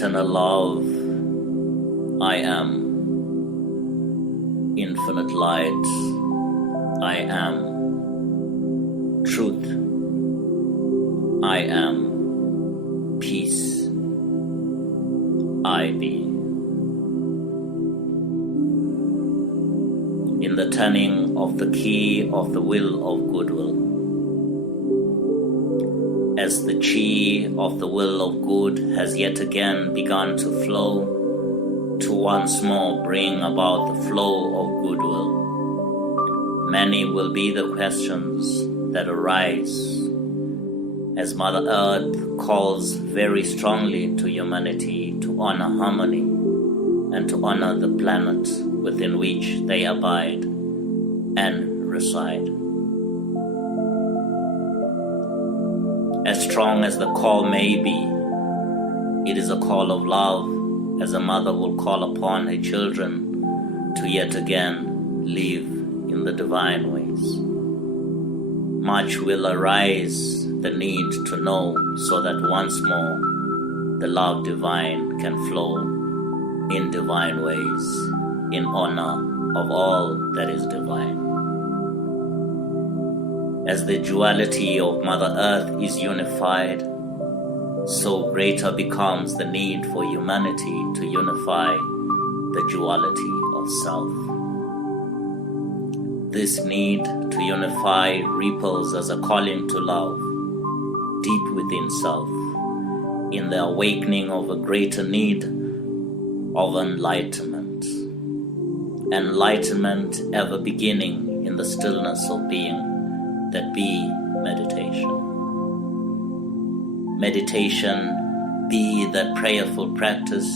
eternal love, I am. Infinite light, I am. Truth, I am. Peace, I be. In the turning of the key of the will of goodwill, as the chi of the will of good has yet again begun to flow, to once more bring about the flow of goodwill, many will be the questions that arise as Mother Earth calls very strongly to humanity to honor harmony and to honor the planet within which they abide and reside. As strong as the call may be, it is a call of love, as a mother will call upon her children to yet again live in the divine ways. Much will arise the need to know, so that once more the love divine can flow in divine ways, in honor of all that is divine. As the duality of Mother Earth is unified, so greater becomes the need for humanity to unify the duality of self. This need to unify ripples as a calling to love, deep within self, in the awakening of a greater need of enlightenment. Enlightenment ever beginning in the stillness of being, that be meditation. Meditation be that prayerful practice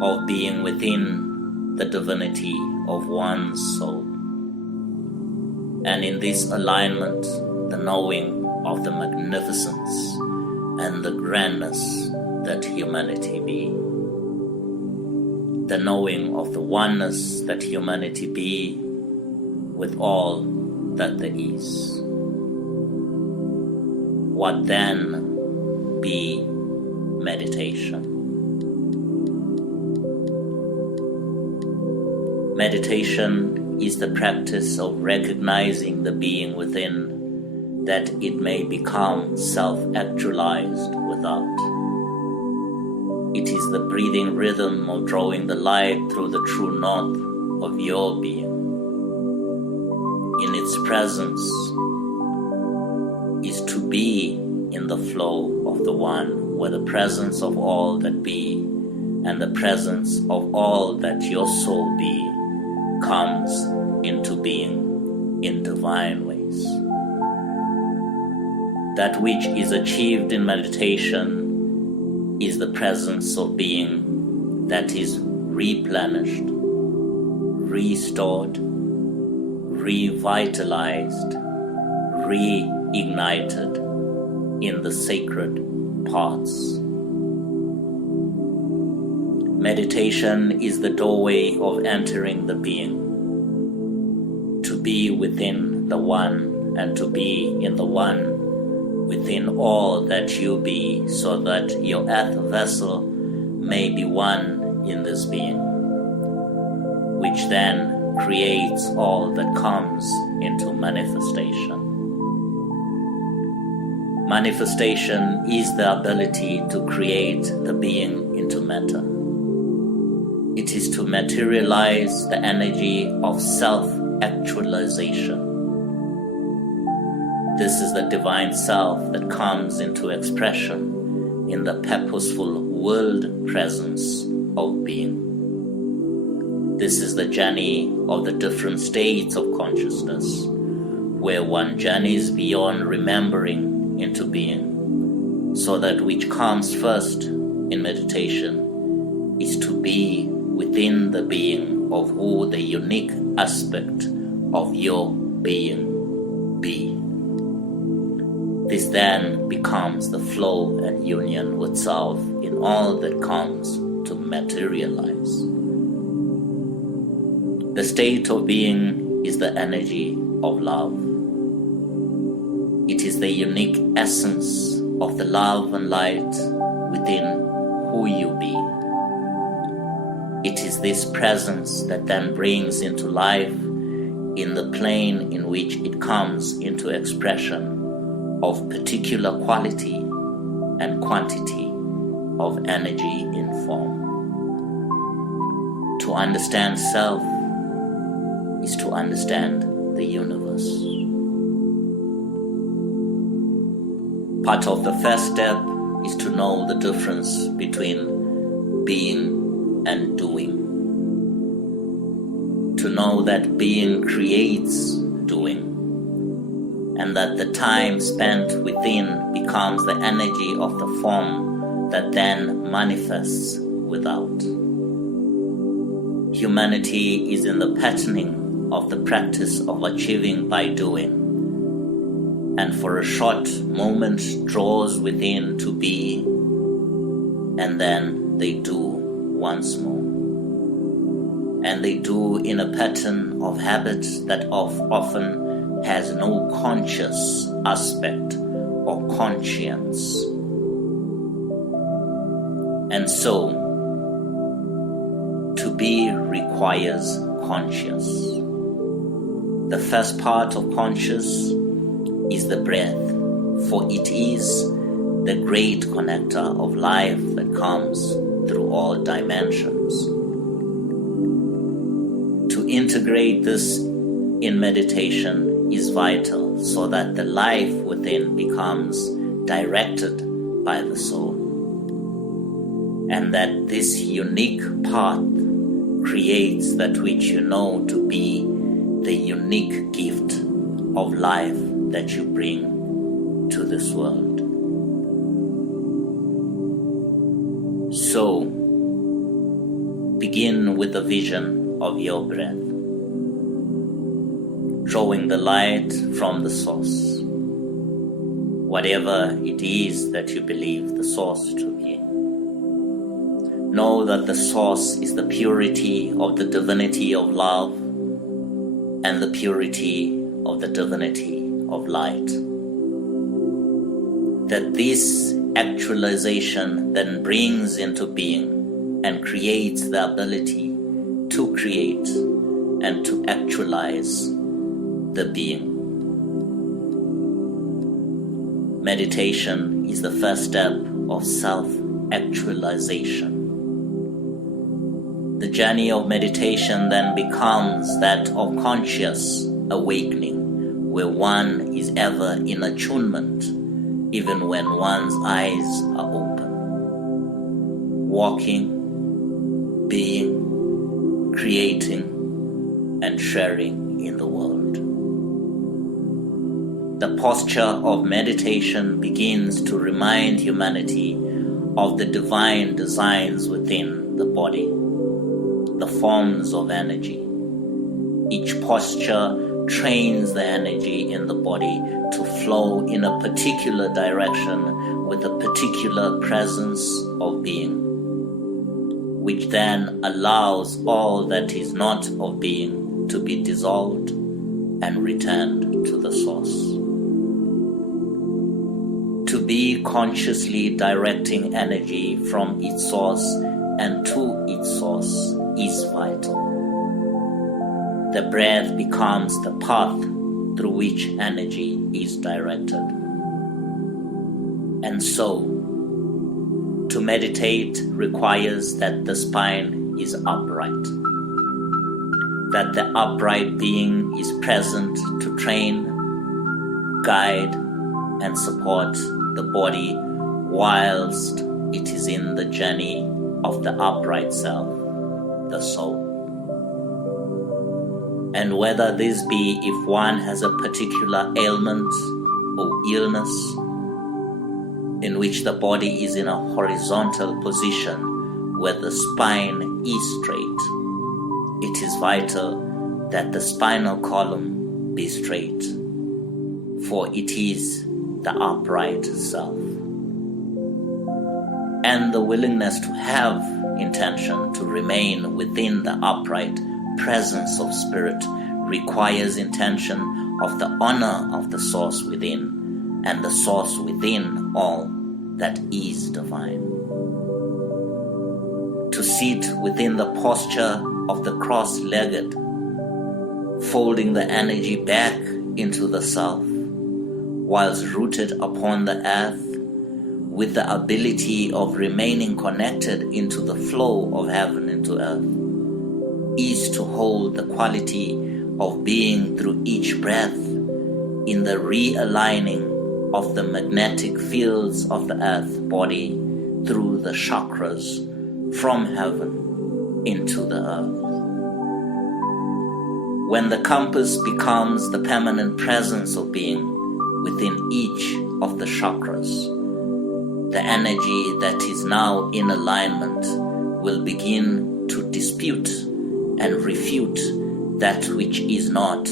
of being within the divinity of one's soul. And in this alignment, the knowing of the magnificence and the grandness that humanity be. The knowing of the oneness that humanity be with all that there is. What then be meditation? Meditation is the practice of recognizing the being within, that it may become self-actualized without. It is the breathing rhythm of drawing the light through the true north of your being. In its presence is to be in the flow of the one, where the presence of all that be and the presence of all that your soul be comes into being in divine ways. That which is achieved in meditation is the presence of being that is replenished, restored, revitalized, reignited in the sacred parts. Meditation is the doorway of entering the being, to be within the one and to be in the one within all that you be, so that your earth vessel may be one in this being, which then creates all that comes into manifestation. Manifestation is the ability to create the being into matter. It is to materialize the energy of self-actualization. This is the divine self that comes into expression in the purposeful world presence of being. This is the journey of the different states of consciousness, where one journeys beyond remembering into being, so that which comes first in meditation is to be within the being of who the unique aspect of your being be. This then becomes the flow and union with self in all that comes to materialize. The state of being is the energy of love. It is the unique essence of the love and light within who you be. It is this presence that then brings into life in the plane in which it comes into expression of particular quality and quantity of energy in form. To understand self is to understand the universe. Part of the first step is to know the difference between being and doing. To know that being creates doing, and that the time spent within becomes the energy of the form that then manifests without. Humanity is in the patterning of the practice of achieving by doing, and for a short moment draws within to be, and then they do once more. And they do in a pattern of habit that often has no conscious aspect or conscience. And so, to be requires conscious. The first part of conscious is the breath, for it is the great connector of life that comes through all dimensions. To integrate this in meditation is vital so that the life within becomes directed by the soul, and that this unique path creates that which you know to be the unique gift of life that you bring to this world. So, begin with the vision of your breath, drawing the light from the source, whatever it is that you believe the source to be. Know that the source is the purity of the divinity of love and the purity of the divinity of light. That this actualization then brings into being and creates the ability to create and to actualize the being. Meditation is the first step of self-actualization. The journey of meditation then becomes that of conscious awakening, where one is ever in attunement, even when one's eyes are open. Walking, being, creating, and sharing in the world. The posture of meditation begins to remind humanity of the divine designs within the body, the forms of energy. Each posture trains the energy in the body to flow in a particular direction with a particular presence of being, which then allows all that is not of being to be dissolved and returned to the source. To be consciously directing energy from its source and to its source is vital. The breath becomes the path through which energy is directed. And so, to meditate requires that the spine is upright, that the upright being is present to train, guide, and support the body whilst it is in the journey of the upright self, the soul. And whether this be if one has a particular ailment or illness in which the body is in a horizontal position where the spine is straight, it is vital that the spinal column be straight, for it is the upright self. And the willingness to have intention to remain within the upright presence of spirit requires intention of the honor of the source within and the source within all that is divine. sit within the posture of the cross-legged, folding the energy back into the self, whilst rooted upon the earth, with the ability of remaining connected into the flow of heaven into earth, is to hold the quality of being through each breath in the realigning of the magnetic fields of the earth body through the chakras from heaven into the earth. When the compass becomes the permanent presence of being within each of the chakras, the energy that is now in alignment will begin to dispute and refute that which is not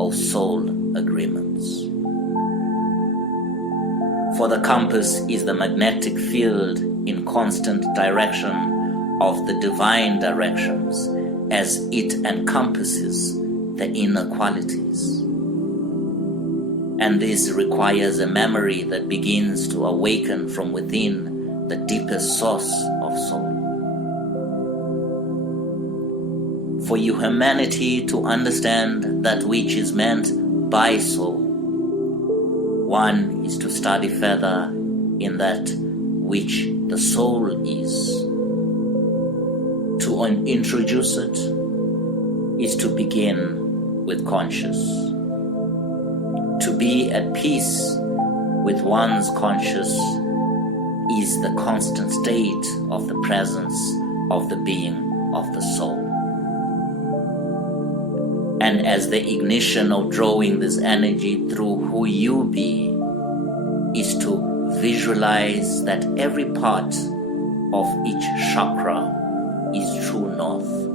of soul agreements. For the compass is the magnetic field in constant direction of the divine directions as it encompasses the inner qualities. And this requires a memory that begins to awaken from within the deepest source of soul. For you humanity to understand that which is meant by soul, one is to study further in that which the soul is. To introduce it is to begin with conscious. To be at peace with one's conscious is the constant state of the presence of the being of the soul. And as the ignition of drawing this energy through who you be is to visualize that every part of each chakra is true north.